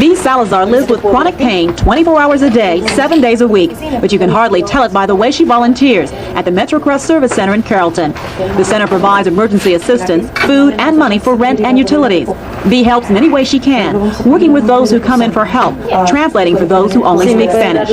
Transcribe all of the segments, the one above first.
Bea Salazar lives with chronic pain 24 hours a day, 7 days a week, but you can hardly tell it by the way she volunteers at the MetroCrest Service Center in Carrollton. The center provides emergency assistance, food, and money for rent and utilities. Bea helps in any way she can, working with those who come in for help, translating for those who only speak Spanish.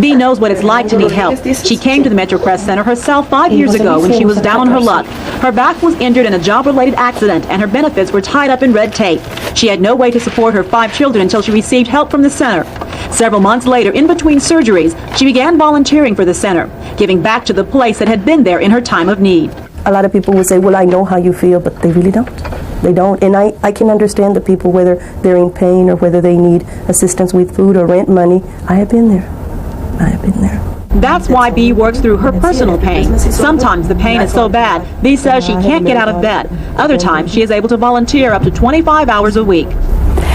Bea knows what it's like to need help. She came to the MetroCrest Center herself 5 years ago when she was down on her luck. Her back was injured in a job-related accident, and her benefits were tied up in red tape. She had no way to support her 5 children until she received help from the center. Several months later, in between surgeries, she began volunteering for the center, giving back to the place that had been there in her time of need. A lot of people would say, well, I know how you feel, but they really don't. They don't. And I can understand the people, whether they're in pain or whether they need assistance with food or rent money. I have been there. I have been there. That's why Bea works through her personal pain. Sometimes the pain is so bad, Bea says she can't get out of bed. Other times, she is able to volunteer up to 25 hours a week.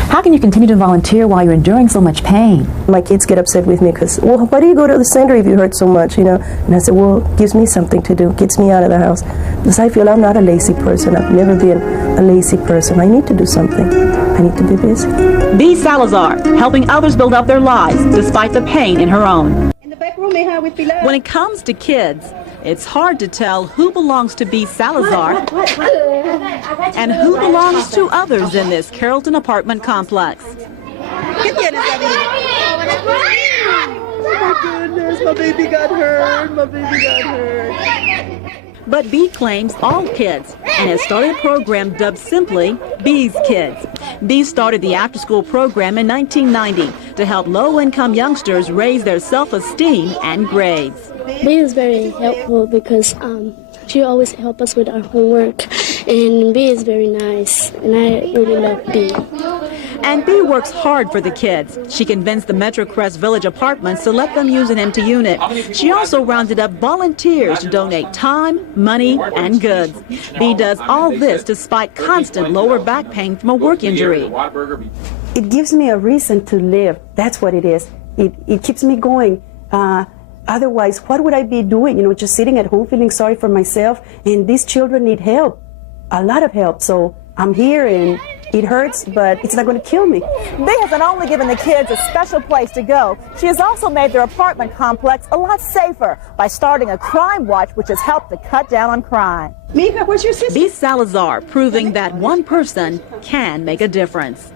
How can you continue to volunteer while you're enduring so much pain? My kids get upset with me because, well, why do you go to the center if you hurt so much, you know? And I said, well, it gives me something to do, gets me out of the house. Because I feel I'm not a lazy person. I've never been a lazy person. I need to do something. I need to be busy. Bea Salazar, helping others build up their lives despite the pain in her own. When it comes to kids, it's hard to tell who belongs to Bea Salazar and who belongs to others in this Carrollton apartment complex. Oh my goodness, my baby got hurt, my baby got hurt. But Bea claims all kids and has started a program dubbed simply Bea's Kids. Bea started the after-school program in 1990 to help low-income youngsters raise their self-esteem and grades. Bea is very helpful because she always helps us with our homework, and Bea is very nice, and I really love Bea. And Bea works hard for the kids. She convinced the MetroCrest Village Apartments to let them use an empty unit. She also rounded up volunteers to donate time, money, and goods. Bea does all this despite constant lower back pain from a work injury. It gives me a reason to live. That's what it is. It keeps me going. Otherwise, what would I be doing? You know, just sitting at home feeling sorry for myself. And these children need help, a lot of help. So I'm here, and it hurts, but it's not going to kill me. Bea hasn't only given the kids a special place to go, she has also made their apartment complex a lot safer by starting a crime watch, which has helped to cut down on crime. Mija, where's your sister? Bea Salazar proving that one person can make a difference.